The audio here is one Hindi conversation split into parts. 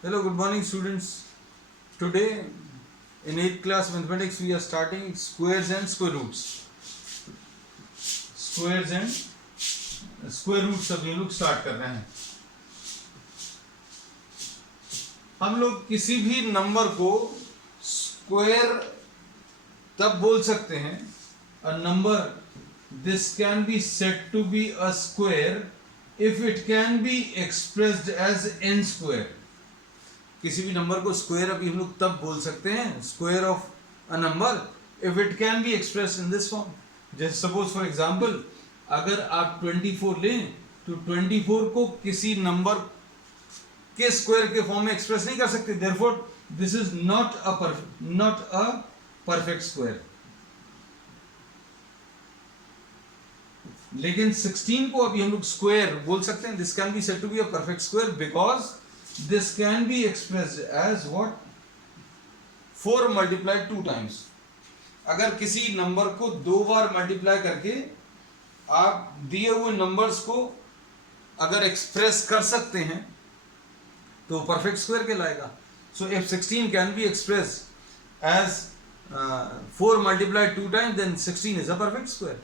Hello, good morning, students. Today in 8th class mathematics we are starting squares and square roots. Squares and square roots अभी हम लोग स्टार्ट कर रहे हैं. हम लोग किसी भी नंबर को स्क्वायर तब बोल सकते हैं. A number this can be said to be a square if it can be expressed as n square. किसी भी नंबर को स्क्वायर अभी हम लोग तब बोल सकते हैं square of a number if it can be express in this form. जैसे सपोज फॉर एग्जांपल अगर आप 24 लें तो 24 को किसी नंबर के स्क्वायर के फॉर्म में एक्सप्रेस नहीं कर सकते. Therefore this is not a perfect square. लेकिन 16 को अभी हम लोग स्क्वायर बोल सकते हैं. This can be said to be a perfect square because this can be expressed as what 4 multiplied 2 times. अगर किसी नंबर को 2 बार मल्टीप्लाई करके आप दिए हुए नंबर्स को अगर एक्सप्रेस कर सकते हैं तो परफेक्ट स्क्वायर कहलाएगा. So if 16 can be expressed as 4 multiplied 2 times then 16 is a perfect square.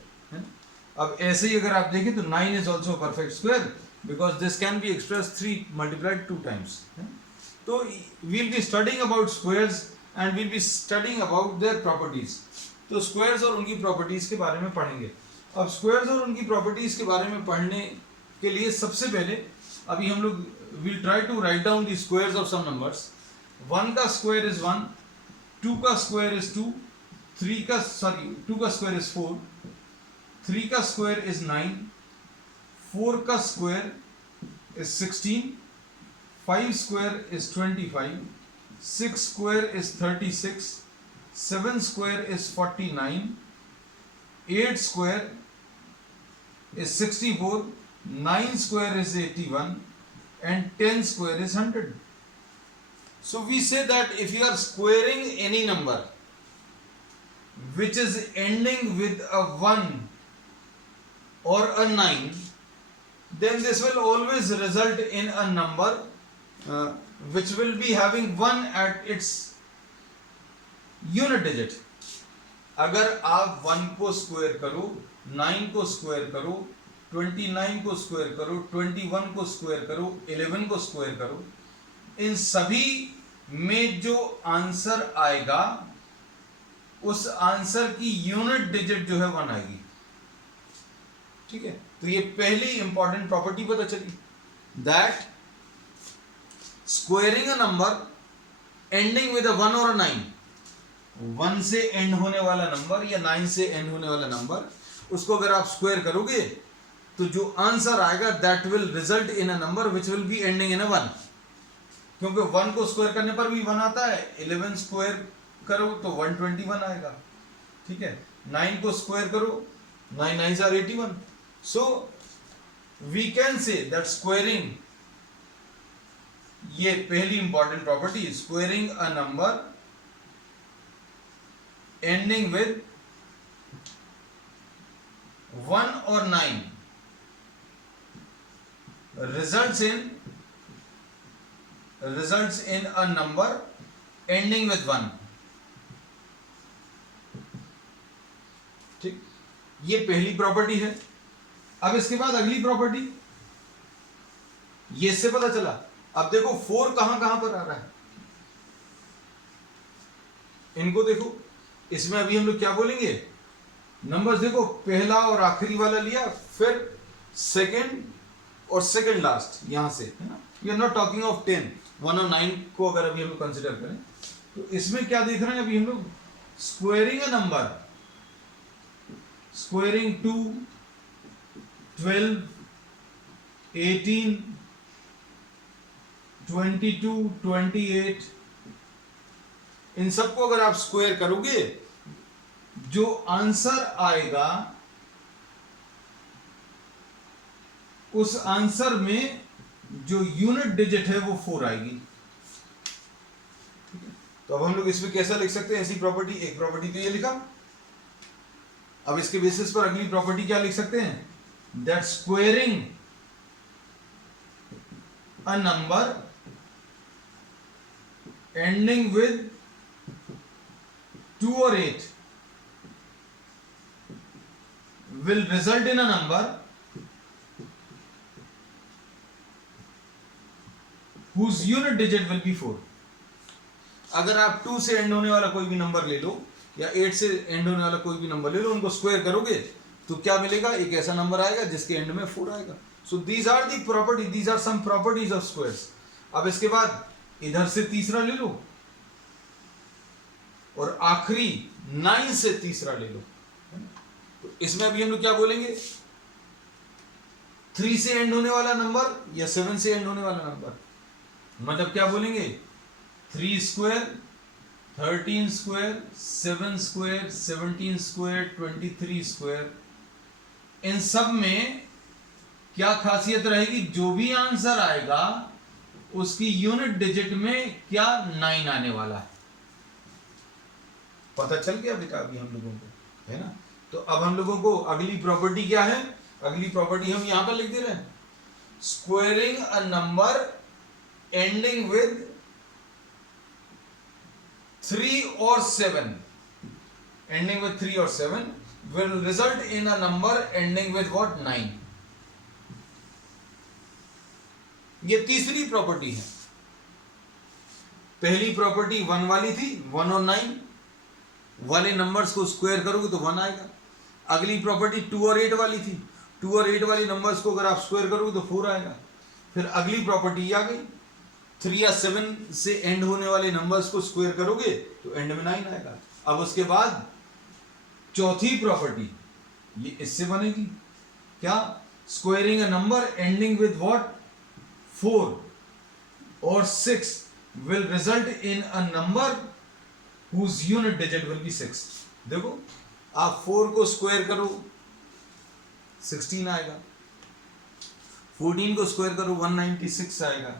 अब ऐसे ही अगर आप देखें तो 9 is also a perfect square because this can be expressed 3 multiplied 2 times. So we'll be studying about squares and we'll be studying about their properties. तो squares और उनकी properties के बारे में पढ़ेंगे. अब squares और उनकी properties के बारे में पढ़ने के लिए सबसे पहले अभी हम लोग we'll try to write down the squares of some numbers. 1 का square is 1, 2 का square is 2, 2 का square is 4, 3 का square is 9, 4 का square is 16, 5 square is 25, 6 square is 36, 7 square is 49, 8 square is 64, 9 square is 81 and 10 square is 100. So we say that if you are squaring any number which is ending with a 1 or a 9, then this will always result in a number which will be having 1 at its unit digit. अगर आप 1 को स्क्वायर करो, 9 को स्क्वायर करो, 29 को स्क्वायर करो, 21 को स्क्वायर करो, 11 को स्क्वायर करो, इन सभी में जो आंसर आएगा उस आंसर की यूनिट डिजिट जो है 1 आएगी. ठीक है, तो ये पहली इंपॉर्टेंट प्रॉपर्टी पता चली that squaring a number ending with अ 1 और 9, 1 से एंड होने वाला नंबर या 9 से एंड होने वाला नंबर, उसको अगर आप स्क्वायर करोगे तो जो आंसर आएगा that will result in a number which will be ending in a 1. क्योंकि 1 को स्क्वायर करने पर भी 1 आता है, 11 स्क्वायर करो तो 121 आएगा. ठीक है, 9 को स्क्वायर करो, 9 9s are 81. So we can say that squaring, ये पहली important property, squaring a number ending with 1 और 9 results in a number ending with 1. ठीक, ये पहली प्रॉपर्टी है. अब इसके बाद अगली प्रॉपर्टी, ये इससे पता चला. अब देखो 4 कहां कहां पर आ रहा है, इनको देखो. इसमें अभी हम लोग क्या बोलेंगे, नंबर्स देखो, पहला और आखिरी वाला लिया, फिर सेकंड और सेकंड लास्ट, यहां से, है ना. We are not talking of 10, 1 और 9 को अगर अभी हम लोग कंसिडर करें तो इसमें क्या देख रहे हैं अभी हम लोग, स्क्वायरिंग अ नंबर, स्क्वायरिंग 2, 12, 18, 22, 28, इन सबको अगर आप स्क्वायर करोगे जो आंसर आएगा उस आंसर में जो यूनिट डिजिट है वो 4 आएगी. तो अब हम लोग इसमें कैसा लिख सकते हैं, ऐसी प्रॉपर्टी, एक प्रॉपर्टी तो ये लिखा. अब इसके बेसिस पर अगली प्रॉपर्टी क्या लिख सकते हैं, that squaring a number ending with 2 or 8 will result in a number whose unit digit will be 4. अगर आप 2 से एंड होने वाला कोई भी नंबर ले लो या 8 से एंड होने वाला कोई भी नंबर ले लो, उनको स्क्वायर करोगे तो क्या मिलेगा? एक ऐसा नंबर आएगा जिसके एंड में 4 आएगा. So these are the property, these are some properties of squares. अब इसके बाद इधर से तीसरा ले लो और आखिरी 9 से तीसरा ले लो. तो इसमें अभी हम लोग क्या बोलेंगे? 3 से एंड होने वाला नंबर या 7 से एंड होने वाला नंबर, मतलब क्या बोलेंगे? 3 square, 13 square, 7 square, 17 square, 23 square. इन सब में क्या खासियत रहेगी? जो भी आंसर आएगा उसकी यूनिट डिजिट में क्या 9 आने वाला है. पता चल गया बेटा अभी हम लोगों को, है ना? तो अब हम लोगों को अगली प्रॉपर्टी क्या है? अगली प्रॉपर्टी हम यहां पर लिख दे रहे हैं. Squaring a number ending with 3 or 7, ending with 3 or 7 will result in a number ending with what? 9. ये तीसरी प्रॉपर्टी है. पहली प्रॉपर्टी 1 वाली थी, 1 और 9 वाले नंबर्स को स्क्वायर करोगे तो 1 आएगा. अगली प्रॉपर्टी 2 और 8 वाली थी, 2 और 8 वाली नंबर्स को अगर आप स्क्वायर करोगे तो 4 आएगा. फिर अगली प्रॉपर्टी आ गई, 3 या 7 से एंड होने वाले नंबर्स को स्क्वायर करोगे तो एंड में 9 आएगा. अब उसके बाद चौथी प्रॉपर्टी ये इससे बनेगी क्या? Squaring a number ending with what? 4 और 6 will result in a number whose unit digit will be 6. देखो आप 4 को स्क्वायर करो 16 आएगा, 14 को स्क्वायर करो 196 आएगा,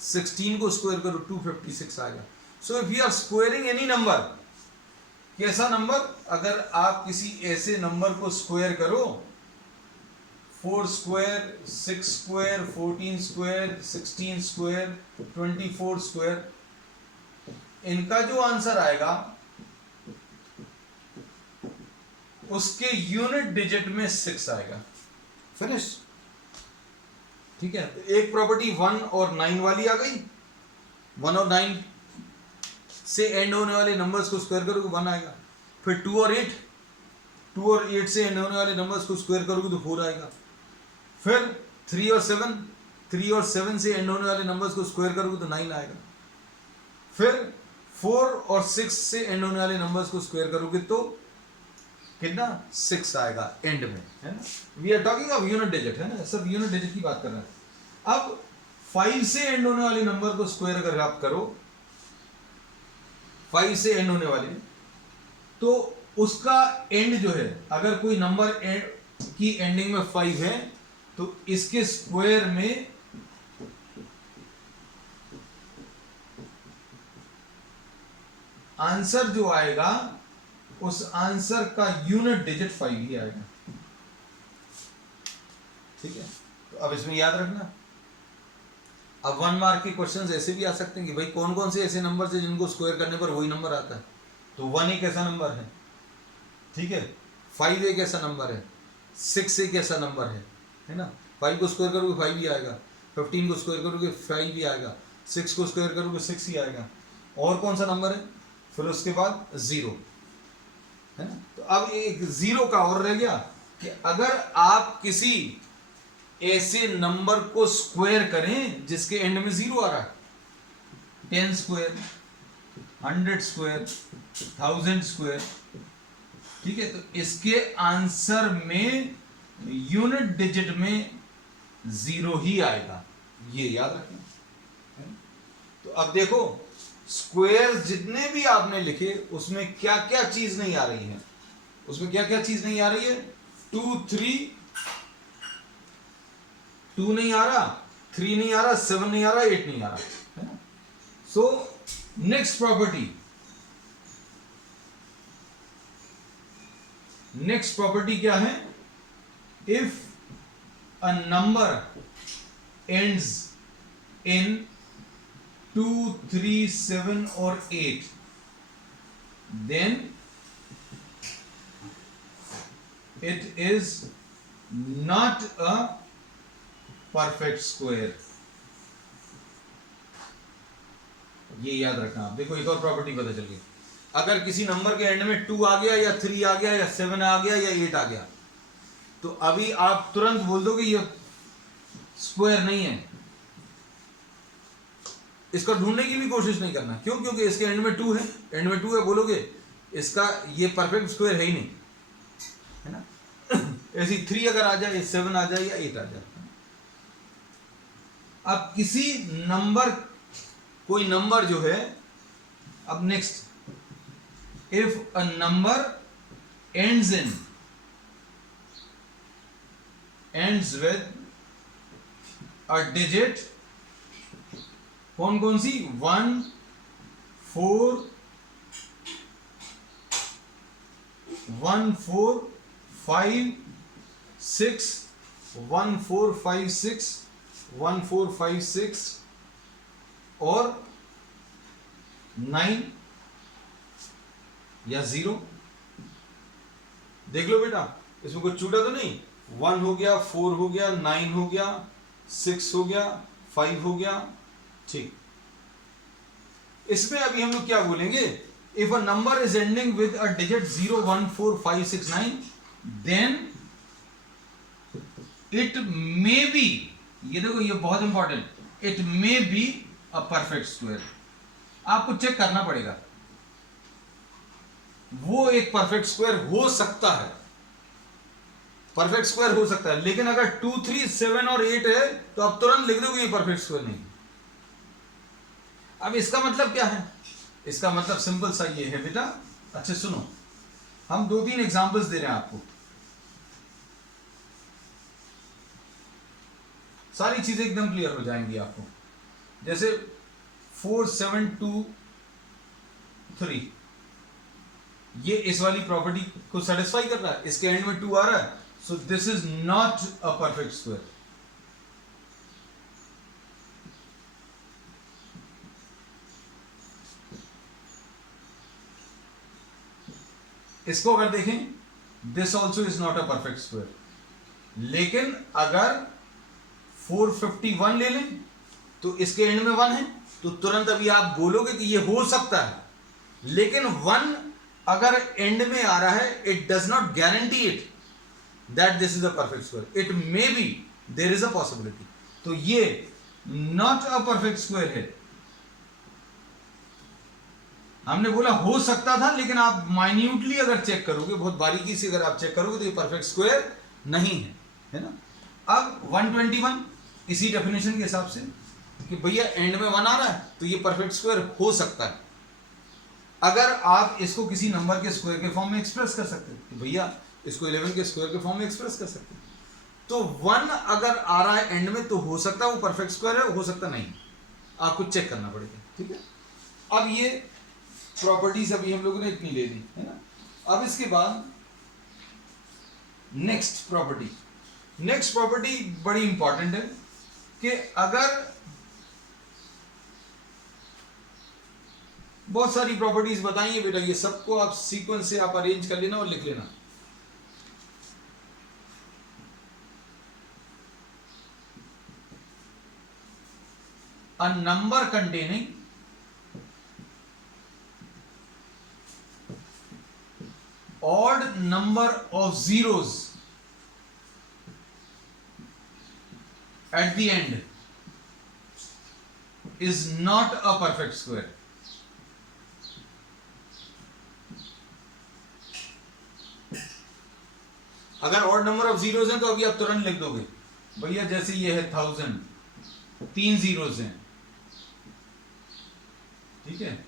16 को स्क्वायर करो 256 आएगा. So if you are squaring any number, कैसा नंबर? अगर आप किसी ऐसे नंबर को स्क्वायर करो, 4 square, 6 square, 14 square, 16 square, 24 square, इनका जो आंसर आएगा उसके यूनिट डिजिट में 6 आएगा. फिनिश. ठीक है. एक प्रॉपर्टी 1 और 9 वाली आ गई. 1 और 9 से एंड होने वाले नंबर्स को स्क्वायर करोगे 1 आएगा. फिर 2 और 8, 2 और 8 से एंड होने वाले नंबर्स को स्क्वायर करोगे तो 4 आएगा. फिर 3 और 7, 3 और 7 से एंड होने वाले नंबर्स को स्क्वायर करोगे तो 9 आएगा. फिर 4 और 6 से एंड होने वाले नंबर्स को स्क्वायर करोगे तो कितना? 6 आएगा एंड में, है ना? We are talking of unit digit, है ना? सब यूनिट डिजिट की बात कर रहे हैं. अब 5 से एंड होने वाले नंबर को स्क्वायर अगर आप करो, 5 से एंड होने वाले, तो उसका एंड जो है, अगर कोई नंबर की एंडिंग में 5 है तो इसके स्क्वायर में आंसर जो आएगा उस आंसर का यूनिट डिजिट 5 ही आएगा. ठीक है. तो अब इसमें याद रखना. अब 1 मार्क के क्वेश्चंस ऐसे भी आ सकते हैं कि भाई कौन कौन से ऐसे नंबर है जिनको स्क्वायर करने पर वही नंबर आता है. तो 1 एक ऐसा नंबर है, ठीक है. 5 एक ऐसा नंबर है, 6 एक ऐसा नंबर है ना? 5 को स्क्वायर करोगे 5 ही आएगा, 15 को स्क्वायर करोगे 5 ही आएगा, 6 को स्क्वायर करोगे 6 ही आएगा. और कौन सा नंबर है? फिर उसके बाद 0, है ना? तो अब एक 0 का और रह गया कि अगर आप किसी ऐसे नंबर को स्क्वायर करें जिसके एंड में 0 आ रहा है, 10 स्क्वायर, 100 स्क्वायर, 1000 स्क्वायर, ठीक है, तो इसके आंसर में यूनिट डिजिट में 0 ही आएगा. ये याद रखना. तो अब देखो स्क्वायर जितने भी आपने लिखे उसमें क्या क्या चीज नहीं आ रही है. उसमें क्या क्या चीज नहीं आ रही है? 2, 3, 2 नहीं आ रहा, 3 नहीं आ रहा, 7 नहीं आ रहा, 8 नहीं आ रहा, है ना? So next property, next property क्या है? If a number ends in 2, 3, 7 or 8, then it is not a perfect square. ये याद रखना आप। देखो एक और प्रॉपर्टी पता चल गई, अगर किसी नंबर के एंड में 2 आ गया या 3 आ गया या 7 आ गया या 8 आ गया, तो अभी आप तुरंत बोल दोगे ये स्क्वायर नहीं है, इसका ढूंढने की भी कोशिश नहीं करना। क्यों? क्योंकि इसके एंड में 2 है, एंड में 2 है, बोलोगे इसका ये परफेक्ट स्क्वायर है ही नहीं, है ना। ऐसी 3 अगर आ जाए, 7 आ जाए या 8 आ जाए। अब किसी नंबर, कोई नंबर जो है, अब next, if a number ends with a digit, कौन कौन सी, 1, 4, 5, 6, 1, 4, 5, 6, 1, 4, 5, 6 और 9 या 0। देख लो बेटा, इसमें कुछ छूटा तो नहीं। 1 हो गया, 4 हो गया, 9 हो गया, 6 हो गया, 5 हो गया, ठीक। इसमें अभी हम लोग क्या बोलेंगे, if a number is ending with a digit 0, 1, 4, 5, 6, 9, then it may be, ये देखो ये बहुत important, it may be a perfect square. आपको चेक करना पड़ेगा, वो एक परफेक्ट स्क्वायर हो सकता है, परफेक्ट स्क्वायर हो सकता है, लेकिन अगर 2, 3, 7 और 8 है तो आप तुरंत लिख दोगे ये परफेक्ट स्क्वायर नहीं। अब इसका मतलब क्या है? इसका मतलब सिंपल सा ये है बेटा, अच्छे सुनो, हम 2-3 एग्जांपल्स दे रहे हैं आपको, सारी चीजें एकदम क्लियर हो जाएंगी आपको। जैसे 4, 7, 2, 3, ये इस वाली प्रॉपर्टी को सेटिस्फाई कर रहा है, इसके एंड में 2 आ रहा है, so this is not a perfect square. इसको अगर देखें, this also is not a perfect square. लेकिन अगर 451 ले लें तो इसके एंड में 1 है, तो तुरंत अभी आप बोलोगे कि ये हो सकता है, लेकिन 1 अगर एंड में आ रहा है, it does not guarantee it that this is a perfect square, it may be there is a possibility. तो ये नॉट अ परफेक्ट स्क्वायर है। हमने बोला हो सकता था, लेकिन आप माइन्यूटली अगर चेक करोगे, बहुत बारीकी से अगर आप चेक करोगे, तो ये परफेक्ट स्क्वायर नहीं है ना। अब 121 इसी डेफिनेशन के हिसाब से कि भैया एंड में 1 आ रहा है, तो ये परफेक्ट स्क्वायर हो सकता है। अगर आप इसको किसी नंबर के स्क्वायर के फॉर्म में एक्सप्रेस कर सकते हैं, भैया इसको 11 के स्क्वायर के फॉर्म में एक्सप्रेस कर सकते हैं, तो 1 अगर आ रहा है एंड में, तो हो सकता है वो परफेक्ट स्क्वायर है, हो सकता नहीं, आपको चेक करना पड़ेगा, ठीक है। अब ये प्रॉपर्टीज अभी हम लोगों ने इतनी ले ली है ना। अब इसके बाद नेक्स्ट प्रॉपर्टी बड़ी इंपॉर्टेंट है कि अगर बहुत सारी प्रॉपर्टीज बताइए बेटा, ये सबको आप सीक्वेंस से आप अरेंज कर लेना और लिख लेना। A number containing odd number of zeros at the end is not a perfect square. अगर odd number of zeros हैं तो अभी आप तुरंत लिख दोगे, भैया जैसे ये है 1000, 3 zeros हैं, ठीक है,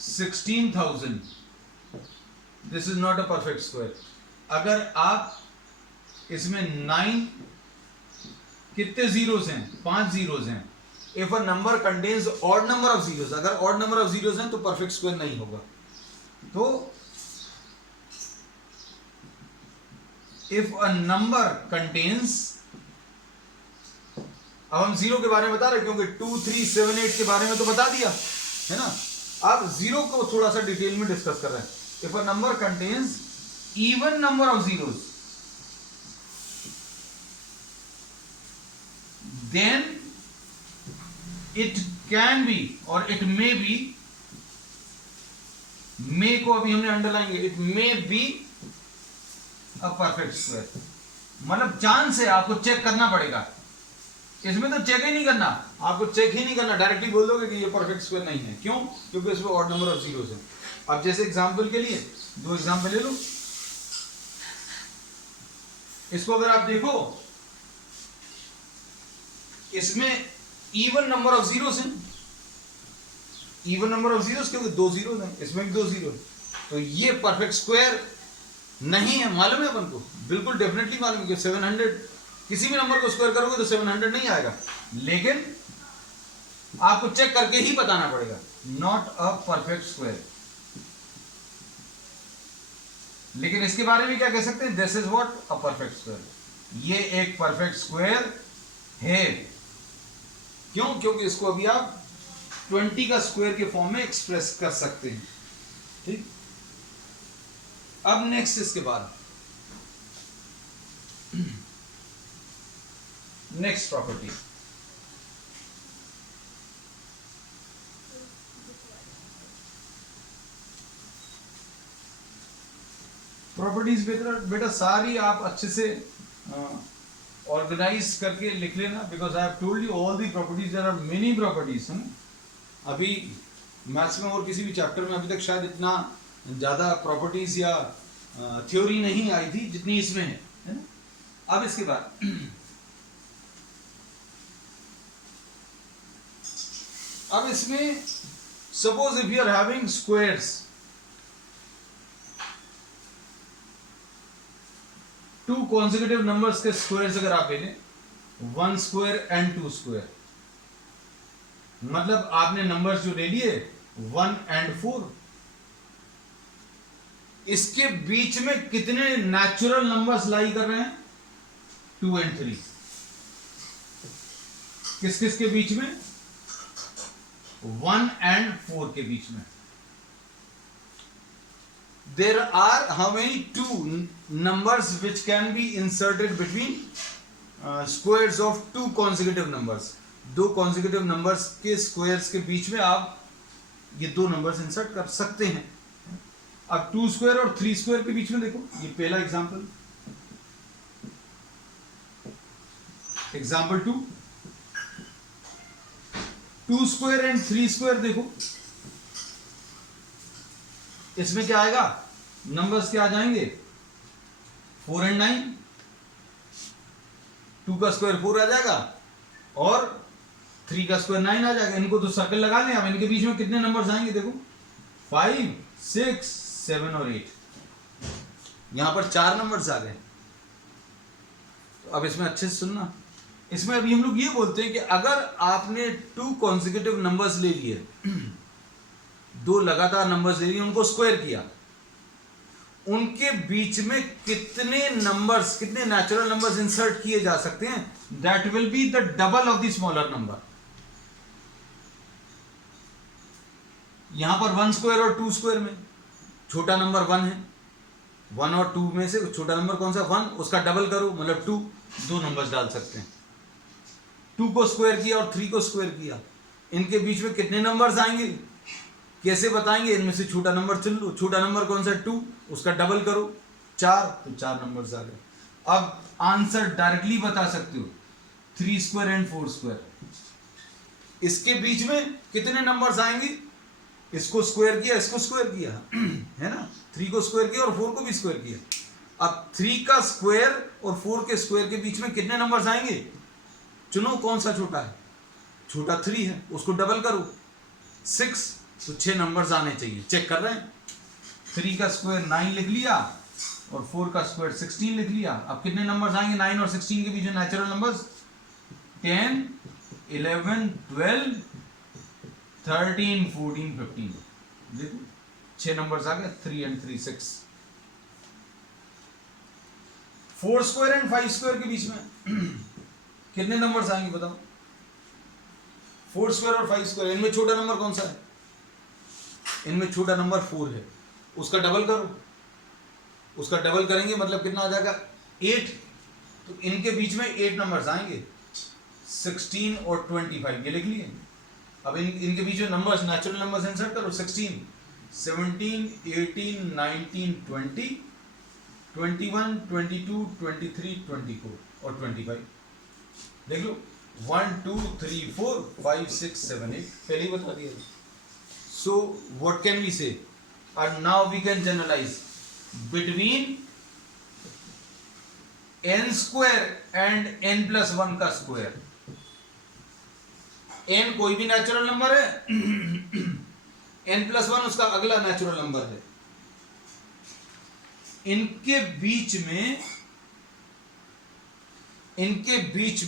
16,000, this is not a perfect square. अगर आप इसमें 9 कितने जीरोस हैं, 5 जीरोस हैं। If a number contains odd number of zeros, अगर ऑड नंबर ऑफ जीरोस हैं तो परफेक्ट स्क्वायर नहीं होगा। तो इफ अ नंबर कंटेन्स अब हम जीरो के बारे में बता रहे क्योंकि 2, 3, 7, 8 के बारे में तो बता दिया है ना। अब जीरो को थोड़ा सा डिटेल में डिस्कस कर रहे हैं। If a number contains even number of zeros then it can be or it may be, may को अभी हमने अंडरलाइन किया, it may be a perfect square, मतलब चांस है, आपको चेक करना पड़ेगा। इसमें तो चेक ही नहीं करना, आपको चेक ही नहीं करना, डायरेक्टली बोल दोगे कि ये परफेक्ट स्क्वायर नहीं है। क्यों? क्योंकि इसमें ऑड नंबर ऑफ जीरोस है। अब जैसे एग्जांपल के लिए दो एग्जांपल ले लो। इसको अगर आप देखो, इसमें इवन नंबर ऑफ जीरोस हैं, इवन नंबर ऑफ जीरोस क्योंकि दो जीरोस हैं, इसमें भी दो जीरो है, तो ये परफेक्ट स्क्वायर नहीं है। मालूम है अपन को, बिल्कुल डेफिनेटली मालूम है कि 700 किसी भी नंबर को स्क्वायर करोगे तो 700 नहीं आएगा, लेकिन आपको चेक करके ही बताना पड़ेगा। Not a perfect square. लेकिन इसके बारे में क्या कह सकते हैं? This is what a perfect square. ये एक परफेक्ट स्क्वायर है। क्यों? क्योंकि इसको अभी आप 20 का स्क्वायर के फॉर्म में एक्सप्रेस कर सकते हैं। ठीक, अब नेक्स्ट इसके बाद नेक्स्ट प्रॉपर्टी, प्रॉपर्टीज बेटा सारी आप अच्छे से ऑर्गेनाइज करके लिख लेना, because I have told you all the properties, there are many properties है ना। अभी मैथ्स में और किसी भी चैप्टर में अभी तक शायद इतना ज़्यादा प्रॉपर्टीज या थ्योरी नहीं आई थी जितनी इसमें है ना। अब इसके बाद अब इसमें suppose if you are having squares, two consecutive numbers के स्क्वायर्स अगर आप ले लें, 1 स्क्वायर एंड 2 स्क्वायर, मतलब आपने नंबर्स जो ले लिए 1 एंड 4, इसके बीच में कितने नेचुरल नंबर्स लाई कर रहे हैं? 2 एंड 3। किस किस के बीच में? 1 एंड 4 के बीच में। There are how many? 2 numbers which can be inserted between squares of 2 consecutive numbers. 2 consecutive numbers के squares के बीच में आप ये 2 numbers insert कर सकते हैं। अब 2 स्क्वायर और 3 स्क्वायर के बीच में देखो, ये पहला example, example 2, 2 square and 3 square देखो, इसमें क्या आएगा? नंबर्स क्या आ जाएंगे? 4 एंड 9, 2 का स्क्वायर 4 आ जाएगा और 3 का स्क्वायर 9 आ जाएगा। इनको तो सर्कल लगा लें। अब इनके बीच में कितने नंबर्स आएंगे? देखो 5, 6, 7 और 8, यहां पर 4 नंबर्स आ गए। तो अब इसमें अच्छे से सुनना, इसमें अभी हम लोग ये बोलते हैं कि अगर आपने 2 कॉन्सेक्यूटिव नंबर्स ले लिए, 2 लगातार नंबर्स ले लिए, उनको स्क्वायर किया, उनके बीच में कितने नंबर्स, कितने नेचुरल नंबर्स इंसर्ट किए जा सकते हैं? That will be the double of the smaller number. यहां पर 1 स्क्वायर और 2 स्क्वायर में छोटा नंबर 1 है, 1 और 2 में से छोटा नंबर कौन सा? 1, उसका डबल करो मतलब 2, 2 नंबर्स डाल सकते हैं। 2 को स्क्वायर किया और 3 को स्क्वायर किया, इनके बीच में कितने नंबर्स आएंगे? कैसे बताएंगे? इनमें से छोटा नंबर चुन लो। छोटा नंबर कौन सा? 2, उसका डबल करो 4, तो 4 नंबर्स आ गए। अब आंसर डायरेक्टली बता सकते हो, 3 स्क्वायर एंड 4 स्क्वायर। इसके बीच में कितने नंबर्स आएंगे? इसको स्क्वायर किया, इसको स्क्वायर किया है ना, 3 को स्क्वायर किया और 4 को भी स्क्वायर किया। अब 3 का स्क्वायर और 4 के स्क्वायर के बीच में कितने नंबर्स आएंगे? चुनो कौन सा छोटा है? छोटा 3 है, उसको डबल करो 6, तो 6 नंबर्स आने चाहिए। चेक कर रहे हैं, 3 का स्क्वायर 9 लिख लिया और 4 का स्क्वायर 16 लिख लिया। अब कितने नंबर्स आएंगे 9 और 16 के बीच में नेचुरल नंबर्स? 10, 11, 12, 13, 14, 15। देखो 6 नंबर्स आ गए, 3 एंड 3, 6। 4 स्क्वायर एंड 5 स्क्वायर के बीच में कितने नंबर्स आएंगे बताओ? 4 स्क्वायर और 5 स्क्वायर, इनमें छोटा नंबर कौन सा है? इनमें छोटा नंबर 4 है, उसका डबल करो, उसका डबल करेंगे मतलब कितना आ जाएगा 8, तो इनके बीच में 8 नंबर्स आएंगे 16 और 25, ये लिख लिए। अब इनके बीच में नंबर्स, नेचुरल नंबर्स इंसर्ट करो, 16, 17, 18, 19, 20, 21, 22, 23, 24 और 25, देख लो 1 2 3 4 5 6 7 8, पहले ही बता दिया। So what can we say, और now we can generalise between n square and n+1 का स्क्वायर। n कोई भी नेचुरल नंबर है, n+1 उसका अगला नेचुरल नंबर है, इनके बीच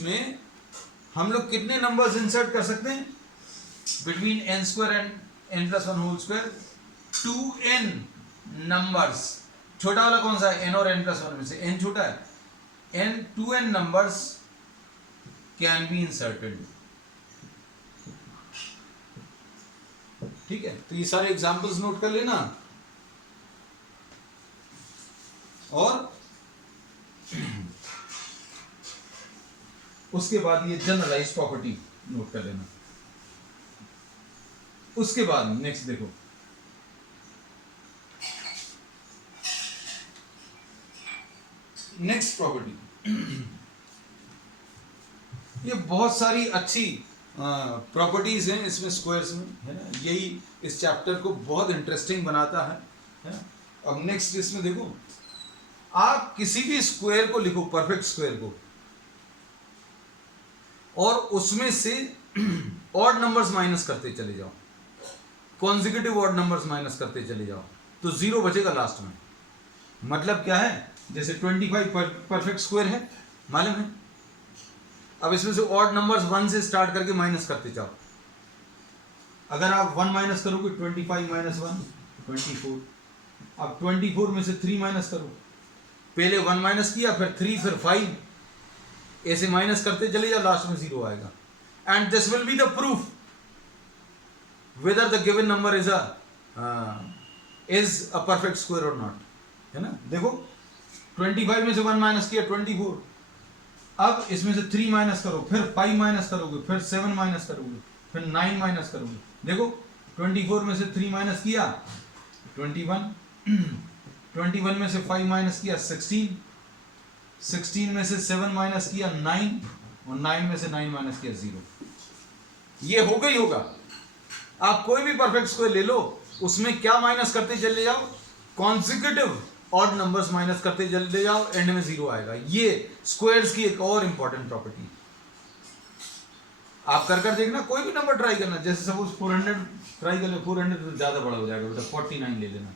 में हम लोग कितने नंबर्स इंसर्ट कर सकते हैं? Between n square and n+1 whole square 2n numbers. छोटा वाला कौन सा है? n और n+1 में से n छोटा है, n 2n numbers can be inserted. ठीक है, तो ये सारे एग्जांपल्स नोट कर लेना, और उसके बाद ये जनरलाइज प्रॉपर्टी नोट कर लेना। उसके बाद नेक्स्ट देखो, नेक्स्ट प्रॉपर्टी, ये बहुत सारी अच्छी प्रॉपर्टीज हैं इसमें, स्क्वायर्स में, है ना, यही इस चैप्टर को बहुत इंटरेस्टिंग बनाता है ना। अब नेक्स्ट इसमें देखो, आप किसी भी स्क्वायर को लिखो, परफेक्ट स्क्वायर को, और उसमें से ऑड नंबर्स माइनस करते चले जाओ, कॉन्जिक्यूटिव ऑड नंबर्स माइनस करते चले जाओ, तो 0 बचेगा लास्ट में। मतलब क्या है, जैसे 25 परफेक्ट स्क्वायर है, मालूम है। अब इसमें से ऑड नंबर्स 1 से स्टार्ट करके माइनस करते जाओ। अगर आप 1 माइनस करोगे, 25 माइनस 1 24। अब 24 में से 3 माइनस करो, पहले 1 माइनस किया, फिर 3, फिर 5, ऐसे माइनस करते चले जाओ, लास्ट में 0 आएगा। And this will be the proof whether the given number is a perfect square or not, है ना। देखो 25 में से 1 माइनस किया, 24। अब इसमें से 3 माइनस करो, फिर 5 माइनस करोगे, फिर 7 माइनस करोगे, फिर 9 माइनस करोगे। देखो 24 में से 3 माइनस किया 21, 21 में से 5 माइनस किया 16, 16 में से 7 माइनस किया 9, और 9 में से 9 माइनस किया 0। ये होगा ही होगा। आप कोई भी परफेक्ट स्क्वायर ले लो, उसमें क्या माइनस करते चले जाओ, कॉन्सिक्यूटिव ऑड नंबर्स माइनस करते चले जाओ, एंड में 0 आएगा। ये स्क्वायर्स की एक और इंपॉर्टेंट प्रॉपर्टी। आप कर देखना, कोई भी नंबर ट्राई करना, जैसे सपोज 400 ट्राई कर लो, 400 तो ज्यादा बड़ा हो जाएगा बेटा, 49 ले लेना।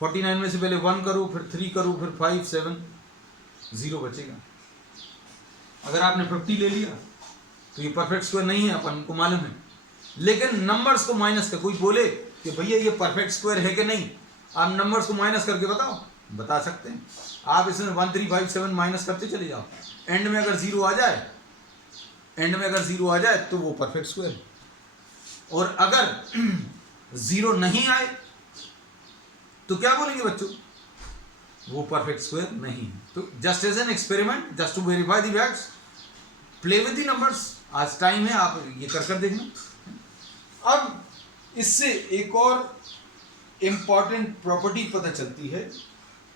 49 में से पहले 1 करो, फिर 3 करो, फिर 5 7, 0 बचेगा। अगर आपने 50 ले लिया तो ये परफेक्ट स्क्वायर नहीं है, अपन को मालूम है। लेकिन नंबर्स को माइनस कर, कोई बोले कि भैया ये परफेक्ट स्क्वायर है कि नहीं, आप नंबर्स को माइनस करके बताओ, बता सकते हैं। आप इसमें 1 3 5 7 माइनस करते चले जाओ, एंड में अगर 0 आ जाए, तो वो परफेक्ट स्क्वायर है। और अगर 0 नहीं आए तो क्या बोलेंगे बच्चों, वो परफेक्ट स्क्वायर नहीं है। तो just as an experiment, just to verify the facts, play with the numbers. आज टाइम है, आप ये कर देखना। अब इससे एक और इंपॉर्टेंट प्रॉपर्टी पता चलती है।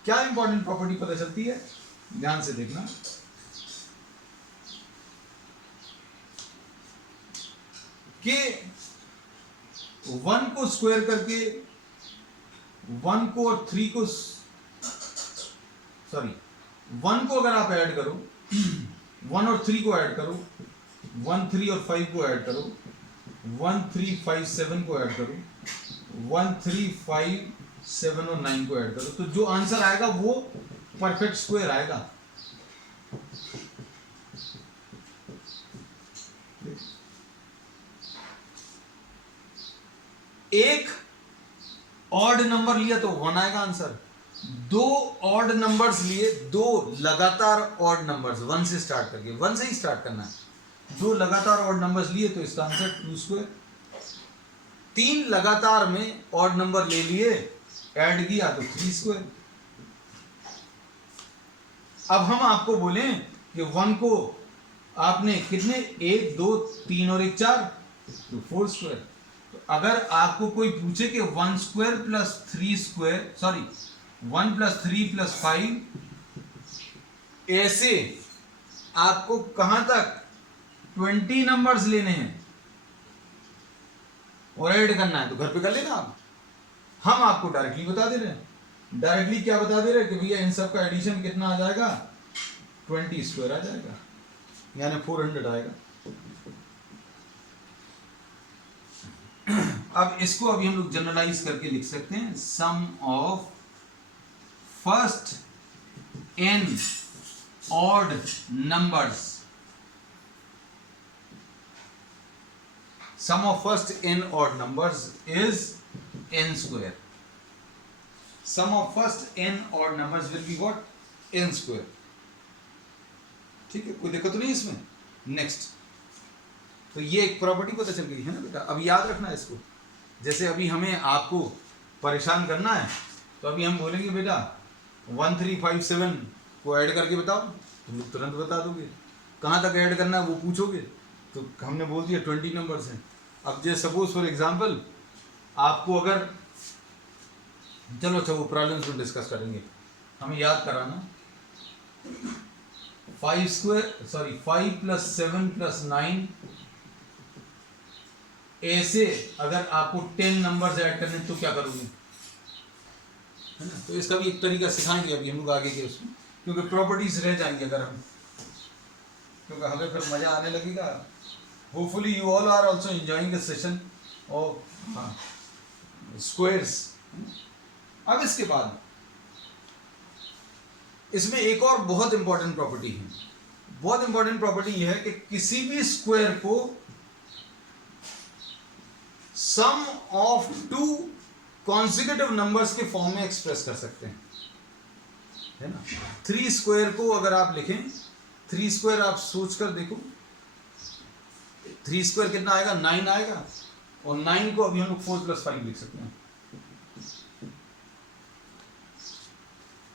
क्या इंपॉर्टेंट प्रॉपर्टी पता चलती है, ध्यान से देखना। कि 1 को स्क्वायर करके 1 को और 3 को, सॉरी 1 को अगर आप ऐड करो, 1 और 3 को ऐड करो, 1 3 और 5 को ऐड करो, 1 3 5 7 को ऐड करो, 1 3 5 7 और 9 को ऐड करो, तो जो आंसर आएगा वो परफेक्ट स्क्वायर आएगा। एक ऑड नंबर लिया तो 1 आएगा आंसर। 2 ऑड नंबर्स लिए, 2 लगातार ऑड नंबर्स 1 से स्टार्ट करके, 1 से ही स्टार्ट करना दो लगातार ऑड नंबर्स लिए तो इसका आंसर 2 स्क्वायर। तीन लगातार में ऑड नंबर ले लिए, ऐड किया तो 3 स्क्वायर। अब हम आपको बोलें कि 1 को आपने कितने, 1 2 3 और 1 4, तो 4 स्क्वायर। तो अगर आपको कोई पूछे कि 1 square plus 3 square, sorry 1 plus 3 plus 5, ऐसे आपको कहां तक 20 नंबर्स लेने हैं और ऐड करना है, तो घर पे कर लेना आप। हम आपको डायरेक्टली बता दे रहे हैं। डायरेक्टली क्या बता दे रहे हैं कि भैया इन सब का एडिशन कितना आ जाएगा, 20 स्क्वायर आ जाएगा, यानी 400 आएगा। अब इसको अभी हम लोग जनरलाइज करके लिख सकते हैं, sum of first n odd numbers, sum of first n odd numbers is n square. Sum of first n odd numbers will be what? n square. ठीक है, कोई दिक्कत तो नहीं इसमें। नेक्स्ट, तो ये एक प्रॉपर्टी पता चल गई है ना बेटा। अब याद रखना है इसको। जैसे अभी हमें आपको परेशान करना है, तो अभी हम बोलेंगे बेटा 1357 को ऐड करके बताओ, तुम लोग तुरंत बता दोगे। कहाँ तक ऐड करना है वो पूछोगे, तो हमने बोल दिया 20 नंबर्स हैं। अब जैसे सपोज फॉर एग्जांपल आपको अगर, चलो अच्छा वो प्रॉब्लम्स में डिस्कस करेंगे, हमें याद कराना 5 स्क्वायर, सॉरी 5 प्लस 7 प्लस 9, ऐसे अगर आपको 10 नंबर्स ऐड करने तो क्या करोगे, है ना। तो इसका भी एक तरीका सिखाएंगे अभी हम लोग आगे के उसमें, क्योंकि प्रॉपर्टीज रह जाएंगी अगर हम, क्योंकि हमें फिर मजा आने लगेगा। Hopefully you all are also enjoying the session of squares. अब इसके बाद इसमें एक और बहुत इंपॉर्टेंट प्रॉपर्टी है। बहुत इंपॉर्टेंट प्रॉपर्टी यह है कि किसी भी स्क्वायर को सम ऑफ 2 कॉन्सिक्यूटिव नंबर्स के फॉर्म में एक्सप्रेस कर सकते हैं, है ना। 3 स्क्वायर को अगर आप लिखें, 3 स्क्वायर आप सोच कर देखो, 3 स्क्वायर कितना आएगा, 9 आएगा, और 9 को अभी हम लोग 4 प्लस 5 लिख सकते हैं।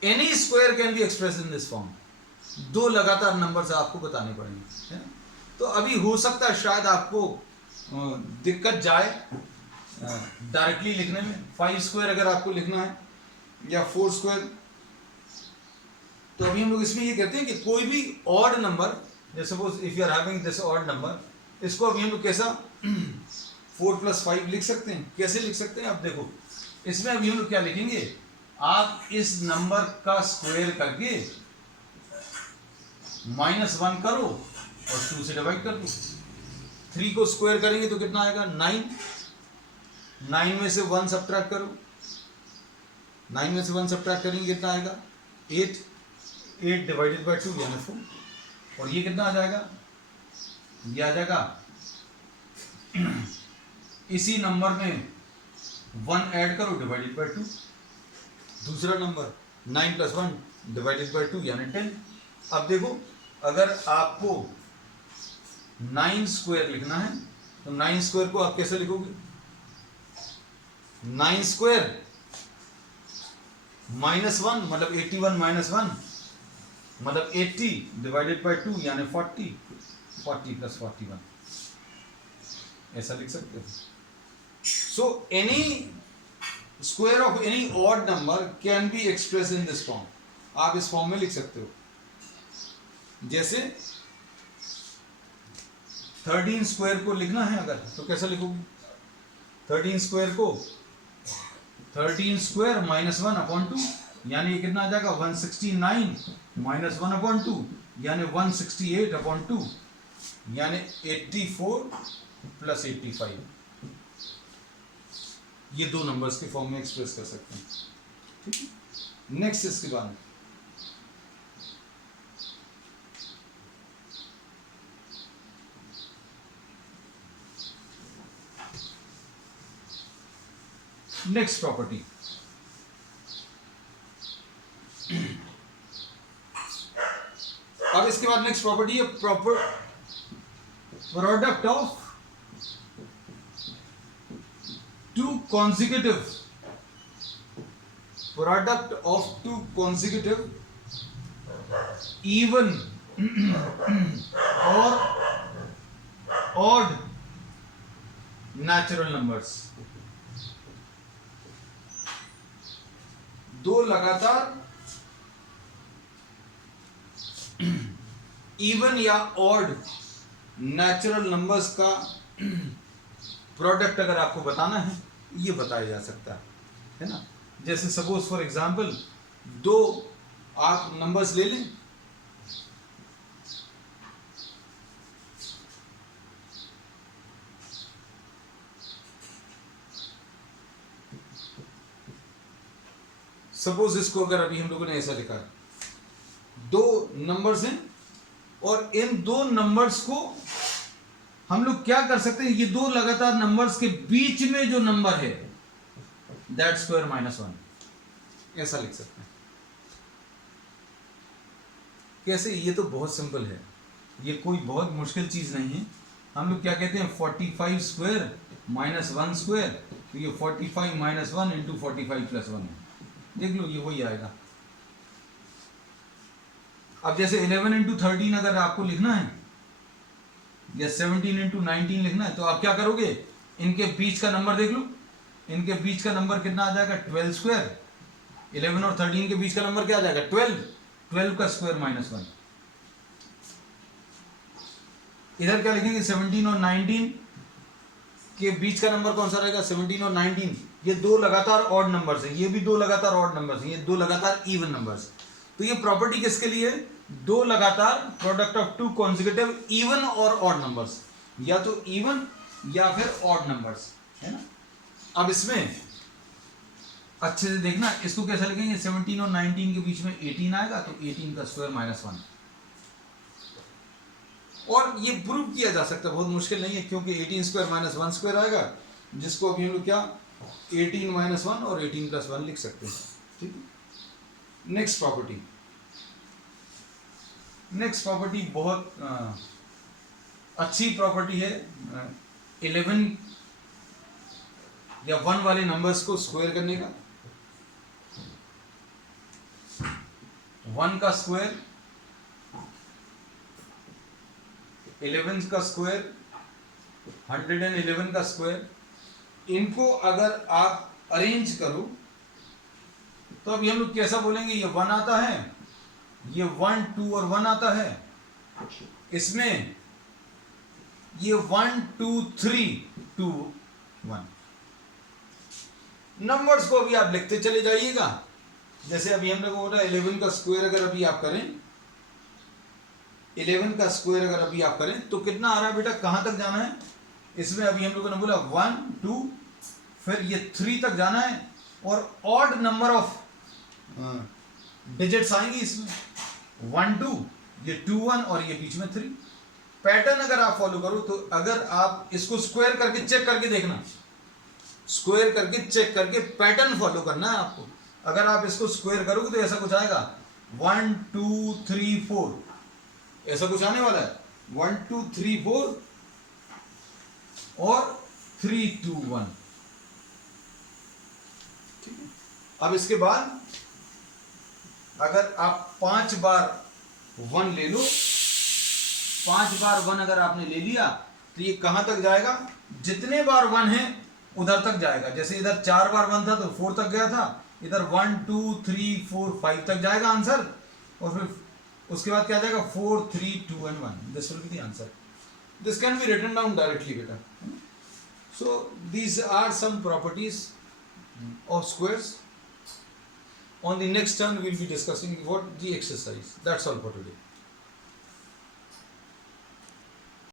N E square can be express in this form. 2 लगातार नंबर्स आपको बताने पड़ेंगे, है ना। तो अभी हो सकता है शायद आपको दिक्कत जाए डायरेक्टली लिखने में। 5 स्क्वायर अगर आपको लिखना है या 4 स्क्वायर, तो अभी हम लोग इसमें ये कहते हैं कि कोई भी ऑड नंबर, जैसे suppose if you are having this odd number, इसको अभी हम लोग कैसा 4 प्लस 5 लिख सकते हैं। कैसे लिख सकते हैं, आप देखो इसमें अभी हम लोग क्या लिखेंगे, आप इस नंबर का स्क्वायर करके -1 करो और 2 से डिवाइड कर दो। 3 को स्क्वायर करेंगे तो कितना आएगा, 9। 9 में से 1 सब्ट्रैक्ट करो, 9 में से 1 सब्ट्रैक्ट करेंगे कितना आएगा, 8। 8 डिवाइडेड बाई 2 यानी 4, और ये कितना आ जाएगा, ये आ जाएगा इसी नंबर में 1 ऐड करो डिवाइडेड बाई 2। दूसरा नंबर 9 प्लस 1 डिवाइडेड बाई 2 यानी 10। अब देखो अगर आपको 9 स्क्वायर लिखना है तो 9 स्क्वायर को आप कैसे लिखोगे, 9 स्क्वायर -1 मतलब 81 -1 मतलब 80 डिवाइडेड बाई 2 यानी 40। 40 प्लस 41 ऐसा लिख सकते हो। So N E square of any odd number can be express in this form. आप इस फॉर्म में लिख सकते हो। जैसे 13 स्क्वायर को लिखना है अगर, तो कैसा लिखोगे, 13 स्क्वायर को 13 स्क्वायर -1/2 यानी ये कितना आ जाएगा, 169 -1/2 यानी 168/2 यानी 84 प्लस 85। ये 2 नंबर्स के फॉर्म में एक्सप्रेस कर सकते हैं, ठीक है। नेक्स्ट इसके बाद नेक्स्ट प्रॉपर्टी, अब इसके बाद नेक्स्ट प्रॉपर्टी है product of two consecutive even or odd natural numbers, दो लगातार इवन या ऑड नेचुरल नंबर्स का प्रोडक्ट अगर आपको बताना है, ये बताया जा सकता है ना। जैसे सपोज फॉर एग्जांपल दो आप नंबर्स ले लें, सपोज इसको अगर अभी हम लोगों ने ऐसा लिखा, दो नंबर्स हैं और इन दो नंबर्स को हम लोग क्या कर सकते हैं, ये दो लगातार नंबर्स के बीच में जो नंबर है दैट स्क्वायर माइनस वन, ऐसा लिख सकते हैं। कैसे? ये तो बहुत सिंपल है, ये कोई बहुत मुश्किल चीज नहीं है। हम लोग क्या कहते हैं, 45 स्क्वायर माइनस 1 स्क्वायर, तो ये 45 माइनस 1 इंटू 45 प्लस 1 है। देख लो ये वही आएगा। अब जैसे 11 इंटू 13 अगर आपको लिखना है या 17 इंटू 19 लिखना है, तो आप क्या करोगे, इनके बीच का नंबर देख लो, इनके बीच का नंबर कितना आ जाएगा, 12 स्क्वायर। 11 और 13 के बीच का नंबर क्या आ जाएगा, 12। 12 का स्क्वायर माइनस 1। इधर क्या लिखेंगे, 17 और 19 के बीच का नंबर कौन सा रहेगा, 17 और 19। ये दो लगातार ऑड नंबर्स हैं, ये भी दो लगातार ऑड नंबर्स हैं, ये दो लगातार इवन नंबर्स। तो ये प्रॉपर्टी किसके लिए है, दो लगातार product of two consecutive even और ऑड नंबर्स, या तो इवन या फिर ऑड नंबर्स, है ना। अब इसमें अच्छे से देखना, इसको कैसा लिखेंगे, 17 और 19 के बीच में 18 आएगा, तो 18 का स्क्वायर माइनस 1। और ये प्रूव किया जा सकता है, बहुत मुश्किल नहीं है, क्योंकि 18 स्क्वायर माइनस 1 स्क्वायर आएगा, जिसको अभी हम लोग क्या 18 माइनस 1 और 18 प्लस 1 लिख सकते हैं। ठीक है। नेक्स्ट प्रॉपर्टी बहुत अच्छी प्रॉपर्टी है। 11 या 1 वाले नंबर्स को स्क्वायर करने का। 1 का स्क्वायर, 11 का स्क्वायर, 111 का स्क्वायर, इनको अगर आप अरेंज करो तो अभी हम लोग कैसा बोलेंगे, ये 1 आता है, ये 1 2 और 1 आता है, इसमें ये 1 2 3 2 1 नंबर्स को अभी आप लिखते चले जाइएगा। जैसे अभी हम लोग बोला 11 का स्क्वायर अगर अभी आप करें, 11 का स्क्वायर अगर अभी आप करें तो कितना आ रहा है बेटा, कहां तक जाना है, इसमें अभी हम लोगों ने बोला 1 2 फिर ये 3 तक जाना है, और ऑड नंबर ऑफ डिजिट्स आएंगी इसमें, 1 2 ये 2 1 और ये बीच में 3। पैटर्न अगर आप फॉलो करो तो अगर आप इसको स्क्वायर करके चेक करके देखना, स्क्वायर करके चेक करके पैटर्न फॉलो करना है आपको। अगर आप इसको स्क्वायर करोगे तो ऐसा कुछ आएगा, 1 2 3 4, ऐसा कुछ आने वाला है, 1 2 3 4 और 3 2 1। ठीक है। अब इसके बाद अगर आप 5 बार 1 ले लो, 5 बार 1 अगर आपने ले लिया तो ये कहां तक जाएगा, जितने बार 1 है उधर तक जाएगा। जैसे इधर 4 बार 1 था तो 4 तक गया था, इधर 1 2 3 4 5 तक जाएगा आंसर, और फिर उसके बाद क्या जाएगा 4 3 2 and 1। This will be the answer. This can be written down directly बेटा। So these are some properties of squares. On the next turn we will be discussing what the exercise. That's all for today.